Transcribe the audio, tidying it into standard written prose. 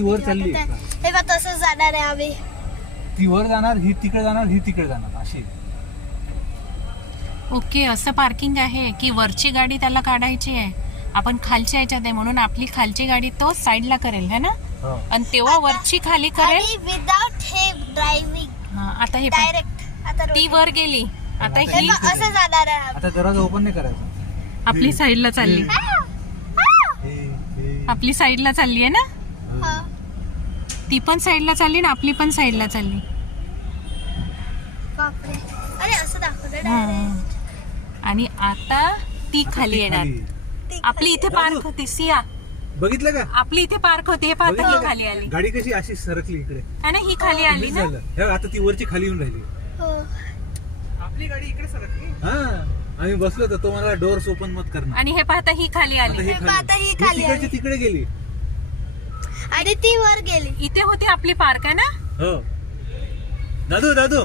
ती वर चालली हे बघ तसंच जाणार आहे आम्ही. ती वर जाणार, ही तिकडे जाणार, ही तिकडे जाणार अशी. ओके, असं पार्किंग आहे की वरची गाडी त्याला काढायची आहे, आपण खालच्या याच्यात आहे, म्हणून आपली खालची गाडी तो साईडला करेल है ना, आणि तेव्हा वरची खाली करेल. विदाउट हे ड्रायव्हिंग आता हे डायरेक्ट आता ती वर गेली, आता हे ही असं जाणार आहे. आता दरवाजा ओपन नाही करायचा. आपली साईडला चालली, आपली साईडला चालली आहे ना, हा. ती पण साईडला चालली ना, आपली पण साईडला चालली. बापरे, अरे असं दाखवलं डायरेक्ट. आणि आता ती खाली येणार. आपली इथे पार्क होती सिया, बघितलं का, आपली इथे पार्क होती, हे पाहता ही खाली आली गाडी कशी अशी सरकली इकडे, है ना, ही खाली आली ना. हे आता ती वरची खाली येऊन राहिली. हो. आपली गाडी इकडे सरकली. हा, आम्ही बसलो तर तो मला डोअर्स ओपन मत करणार. आणि हे पाहता ही खाली आता आली, ही आता ही खाली तिकडची तिकडे गेली. आणि ती वर गेली. इथे होती आपली पार्क आहे ना. हो दादू दादू